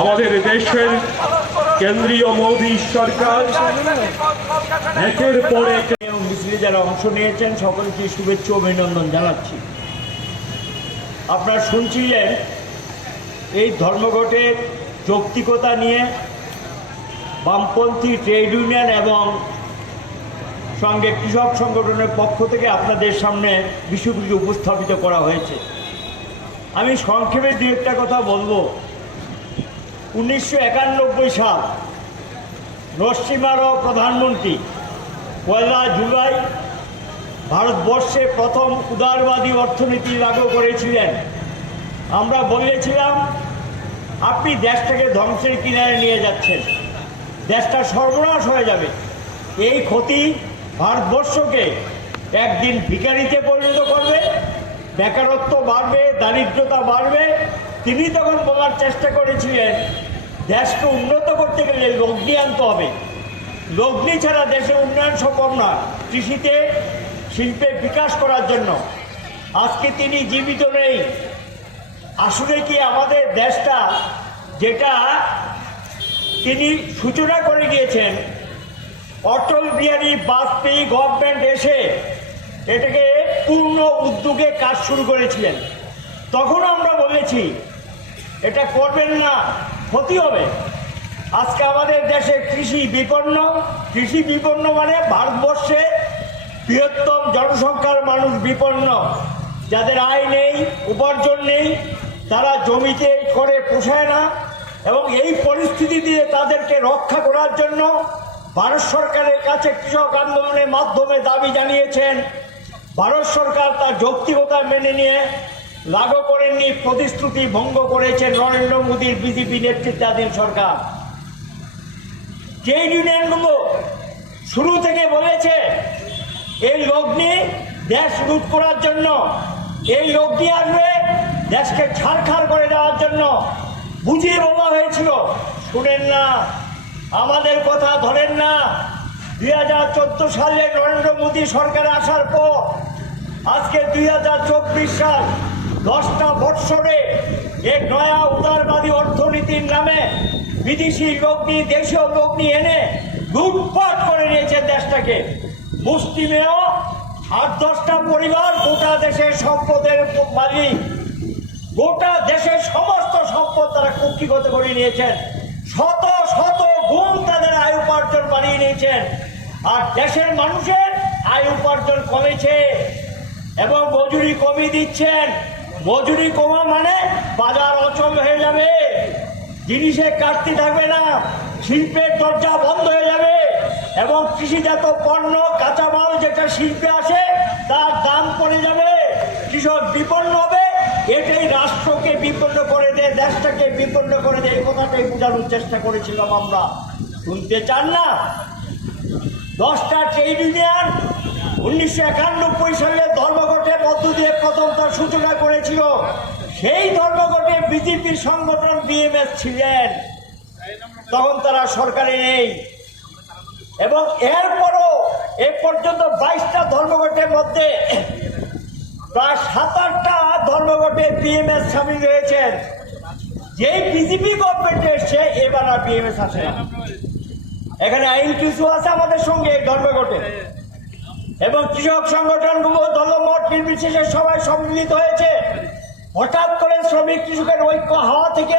আমাদের দেশের কেন্দ্রীয় মোদী সরকার একের পর এক যারা অংশ নিয়েছেন, সকলকে শুভেচ্ছা অভিনন্দন জানাচ্ছি। আপনারা শুনছিলেন এই ধর্মঘটের যৌক্তিকতা নিয়ে বামপন্থী ট্রেড ইউনিয়ন এবং সঙ্গে কৃষক সংগঠনের পক্ষ থেকে আপনাদের সামনে বিষয়গুলি উপস্থাপিত করা হয়েছে। আমি সংক্ষেপে দু একটা কথা বলব। উনিশশো একানব্বই সাল পশ্চিমারও প্রধানমন্ত্রী, পয়লা জুলাই ভারতবর্ষে প্রথম উদারবাদী অর্থনীতি লাগু করেছিলেন। আমরা বলেছিলাম, আপনি দেশটাকে ধ্বংসের কিনারে নিয়ে যাচ্ছেন। দেশটা সর্বনাশ হয়ে যাবে। এই ক্ষতি ভারতবর্ষকে একদিন ভিখারিতে পরিণত করবে বেকারত্ব বাড়বে, দারিদ্রতা বাড়বে। তিনি তখন বলার চেষ্টা করেছিলেন, দেশকে উন্নত করতে গেলে লগ্নি আনতে হবে। লগ্নি ছাড়া দেশের উন্নয়ন সম্ভব না কৃষিতে, শিল্পে বিকাশ করার জন্য। আজকে তিনি জীবিত নেই। আসলে কি আমাদের দেশটা যেটা তিনি সূচনা করে গিয়েছেন, অটল বিহারী বাজপেয়ী গভর্নমেন্ট এসে এটাকে পূর্ণ উদ্যোগে কাজ শুরু করেছিলেন। তখন আমরা বলেছি, এটা করবেন না, ক্ষতি হবে। আজকে আমাদের দেশে কৃষি বিপন্ন কৃষি বিপন্ন মানে ভারতবর্ষে বৃহত্তম জনসংখ্যার মানুষ বিপন্ন। যাদের আয় নেই, উপার্জন নেই, তারা জমিতে করে পোষায় না এবং এই পরিস্থিতি দিয়ে তাদেরকে রক্ষা করার জন্য ভারত সরকারের কাছে কৃষক আন্দোলনের মাধ্যমে দাবি জানিয়েছেন ভারত সরকার তার যৌক্তিকতা মেনে নিয়ে লাগু করেননি, প্রতিশ্রুতি ভঙ্গ করেছে নরেন্দ্র মোদীর বিজেপি নেতৃত্বাধীন সরকার। ট্রেড ইউনিয়নগুলো শুরু থেকে বলেছে, এই লগ্নি দেশ লুট করার জন্য, এই লগ্নি আসবে দেশকে ছাড়খাড় করে দেওয়ার জন্য। বুঝিয়ে বলা হয়েছিল। শুনেন না, আমাদের কথা ধরেন না। দুই হাজার চোদ্দ সালে নরেন্দ্র মোদী সরকার আসার পর, আজকে দুই হাজার চব্বিশ সাল, দশটা বৎসরে এক নয়া উদারবাদী অর্থনীতির নামে বিদেশি লগ্নি, দেশীয় লগ্নি এনে লুটপাট করে নিয়েছে দেশটাকে। মুসলিমেও আট দশটা পরিবার গোটা দেশের সম্পদের মালিক। গোটা দেশের সমস্ত সম্পদ তারা কুক্ষিগত করে নিয়েছেন। শত শত গুণ তাদের আয় উপার্জন বাড়িয়ে নিয়েছেন। আর দেশের মানুষের আয় উপার্জন কমেছে এবং মজুরি কমিয়ে দিচ্ছেন। মজুরি কমা মানে বাজার অচল হয়ে যাবে। জিনিসে কাটতি থাকবে না, শিল্পের দরজা বন্ধ হয়ে যাবে এবং কৃষিজাত পণ্য, কাঁচামাল যেটা শিল্পে আসে, তার দাম পড়ে যাবে। কৃষক বিপন্ন হবে, এটাই রাষ্ট্রকে বিপন্ন করে দেয়, দেশটাকে বিপন্ন করে দেয়। এই কথাটাই বোঝানোর চেষ্টা করেছিলাম আমরা। শুনতে চান না? দশটা ট্রেড ইউনিয়ন উনিশশো একানব্বই সালে ধর্মঘটের মধ্য দিয়ে প্রথম তার সূচনা করেছিল। সেই ধর্মঘটে বিজেপির সংগঠন বিএমএস ছিলেন। তখন তারা সরকারে নেই। এবং এরপরও এ পর্যন্ত বাইশটা ধর্মঘটের মধ্যে প্রায় সাত আটটা ধর্মঘটে বিএমএস সামিল রয়েছেন যেই বিজেপি গভর্নমেন্ট এসছে এবার আর বিএমএস আসে না। এখানে আইন কিছু আছে আমাদের সঙ্গে ধর্মঘটে এবং কৃষক সংগঠনগুলো দলমত নির্বিশেষে সবাই সম্মিলিত হয়েছে। হঠাৎ করে শ্রমিক কৃষকের ঐক্য হওয়া থেকে